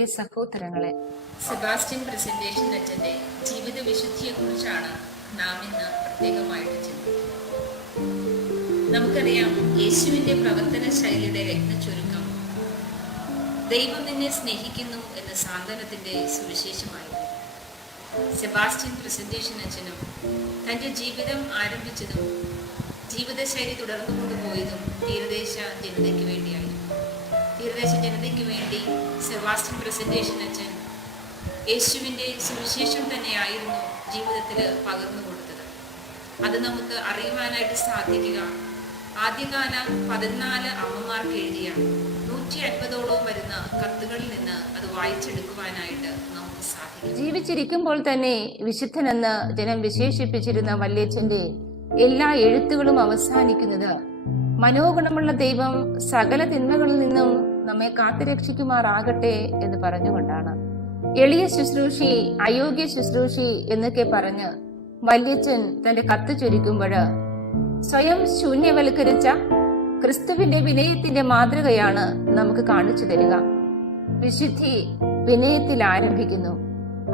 പ്രിയ സഹോദരങ്ങളെ Sebastian presentation അച്ഛന്റെ ജീവിത വിശുദ്ധിയെക്കുറിച്ചാണ് നാം ഇന്ന് പ്രത്യേകമായിട്ട് ചിന്തിക്കുന്നത്. നമുക്കറിയാം യേശുവിന്റെ പ്രവർത്തന ശൈലിയുടെ രത്നചുരുക്കം ദൈവം നിന്നെ സ്നേഹിക്കുന്നു എന്ന സാന്ത്വനത്തിന്റെ സുവിശേഷമായിരുന്നു. സെബാസ്റ്റ്യൻ പ്രസന്റേഷൻ അച്ഛനും തന്റെ ജീവിതം ആരംഭിച്ചതും ജീവിതശൈലി തുടർന്നു കൊണ്ടുപോയതും തീരദേശ ജനതയ്ക്ക് വേണ്ടിയായിരുന്നു. തീരദേശ ജനതയ്ക്ക് വേണ്ടി സെബാസ്റ്റ്യൻ പ്രസന്റേഷൻ അച്ഛൻ യേശുവിന്റെ സുവിശേഷം തന്നെയായിരുന്നു ജീവിതത്തിൽ പകർന്നു കൊടുത്തത്. അത് നമുക്ക് അറിയുവാനായിട്ട് സാധിക്കുക. ആദ്യകാല പതിനാല് അമ്മമാർക്ക് എഴുതിയ നൂറ്റി അൻപതോളം വരുന്ന കത്തുകളിൽ നിന്ന് അത് വായിച്ചെടുക്കുവാനായിട്ട് നമുക്ക് സാധിക്കും. ജീവിച്ചിരിക്കുമ്പോൾ തന്നെ വിശുദ്ധനെന്ന് ജനം വിശേഷിപ്പിച്ചിരുന്ന വല്യച്ഛന്റെ എല്ലാ എഴുത്തുകളും അവസാനിക്കുന്നത് മനോഗുണമുള്ള ദൈവം സകല തിന്മകളിൽ നിന്നും നമ്മെ കാത്തുരക്ഷിക്കുമാറാകട്ടെ എന്ന് പറഞ്ഞുകൊണ്ടാണ്. എളിയ ശുശ്രൂഷി അയോഗ്യ ശുശ്രൂഷി എന്നൊക്കെ പറഞ്ഞ് വല്യച്ഛൻ തന്റെ കത്ത് ചൊരിക്കുമ്പോൾ സ്വയം ശൂന്യവൽക്കരിച്ച ക്രിസ്തുവിന്റെ വിനയത്തിന്റെ മാതൃകയാണ് നമുക്ക് കാണിച്ചു തരിക. വിശുദ്ധി വിനയത്തിൽ ആരംഭിക്കുന്നു.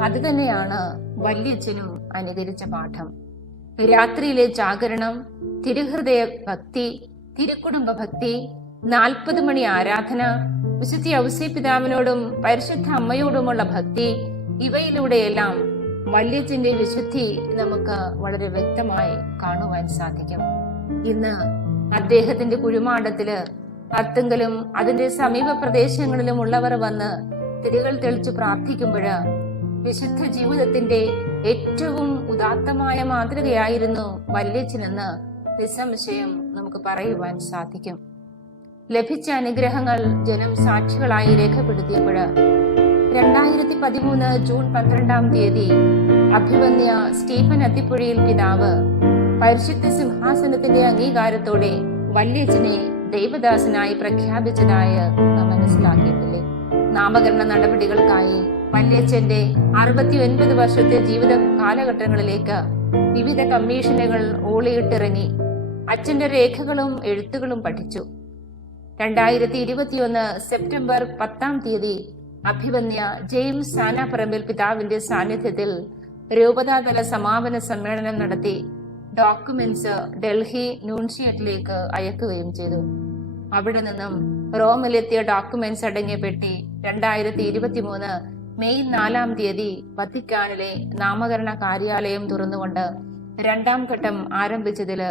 അത് തന്നെയാണ് വല്യച്ഛനും അനുകരിച്ച പാഠം. രാത്രിയിലെ ജാഗരണം തിരുഹൃദയ ഭക്തി തിരുക്കുടുംബ ഭക്തി നാൽപ്പത് മണി ആരാധന വിശുദ്ധി ഔസേപിതാവിനോടും പരിശുദ്ധ അമ്മയോടുമുള്ള ഭക്തി ഇവയിലൂടെയെല്ലാം വല്യത്തിന്റെ വിശുദ്ധി നമുക്ക് വളരെ വ്യക്തമായി കാണുവാൻ സാധിക്കും. ഇന്ന് അദ്ദേഹത്തിന്റെ കുഴിമാടത്തിൽ പത്തുങ്കലും അതിന്റെ സമീപ പ്രദേശങ്ങളിലും ഉള്ളവർ വന്ന് തിരികൾ തെളിച്ച് പ്രാർത്ഥിക്കുമ്പോൾ വിശുദ്ധ ജീവിതത്തിന്റെ ഏറ്റവും ഉദാത്തമായ മാതൃകയായിരുന്നു വല്യച്ഛനെന്ന് നിസ്സംശയം നമുക്ക് പറയുവാൻ സാധിക്കും. ലഭിച്ച അനുഗ്രഹങ്ങൾ ജനം സാക്ഷികളായി രേഖപ്പെടുത്തിയപ്പോൾ രണ്ടായിരത്തി പതിമൂന്ന് ജൂൺ പന്ത്രണ്ടാം തീയതി അഭിവന്യ സ്റ്റീഫൻ അത്തിപ്പുഴയിൽ പിതാവ് പരിശുദ്ധ സിംഹാസനത്തിന്റെ അംഗീകാരത്തോടെ വല്യച്ഛനെ ദൈവദാസനായി പ്രഖ്യാപിച്ചതായ നാം മനസ്സിലാക്കിയിട്ടില്ലേ? നാമകരണ നടപടികൾക്കായി വല്യച്ഛന്റെ അറുപത്തി ഒൻപത് വർഷത്തെ ജീവിത കാലഘട്ടങ്ങളിലേക്ക് വിവിധ കമ്മീഷനുകൾ ഓളിയിട്ടിറങ്ങി. അച്ഛന്റെ രേഖകളും എഴുത്തുകളും പഠിച്ചു. രണ്ടായിരത്തി ഇരുപത്തിയൊന്ന് സെപ്റ്റംബർ പത്താം തീയതി അഭിവന്യ ജെയിംസ് സാനാപ്പറമ്പിൽ പിതാവിന്റെ സാന്നിധ്യത്തിൽ രൂപതാതല സമാപന സമ്മേളനം നടത്തി ഡോക്യുമെന്റ്സ് ഡൽഹി ന്യൂൺഷിയറ്റിലേക്ക് അയക്കുകയും ചെയ്തു. അവിടെ നിന്നും റോമിലെത്തിയ ഡോക്യുമെന്റ്സ് അടങ്ങിയ പെട്ടി രണ്ടായിരത്തി ഇരുപത്തി മൂന്ന് മെയ് നാലാം തീയതി വത്തിക്കാനിലെ നാമകരണ കാര്യാലയം തുറന്നുകൊണ്ട് രണ്ടാം ഘട്ടം ആരംഭിച്ചതിൽ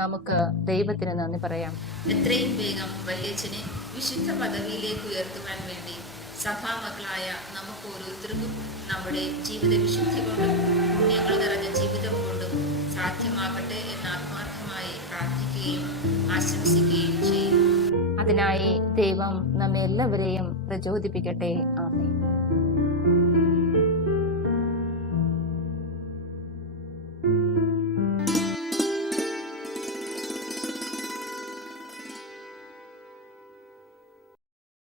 നമുക്ക് ദൈവത്തിന് നന്ദി പറയാം. എത്രയും വേഗം വല്യച്ഛനെ വിശുദ്ധ പദവിയിലേക്ക് ഉയർത്തുവാൻ വേണ്ടി സഭാമക്കളായ നമുക്ക് ഓരോരുത്തർക്കും നമ്മുടെ ജീവിത വിശുദ്ധി കൊണ്ടും പുണ്യങ്ങൾ നിറഞ്ഞ ജീവിതം കൊണ്ടും സാധ്യമാകട്ടെ എന്ന് ആത്മാർത്ഥമായി പ്രാർത്ഥിക്കുകയും ആശംസിക്കുകയും ചെയ്യും അതിനായി ദൈവം നമ്മെല്ലാവരെയും പ്രചോദിപ്പിക്കട്ടെ. ആമേ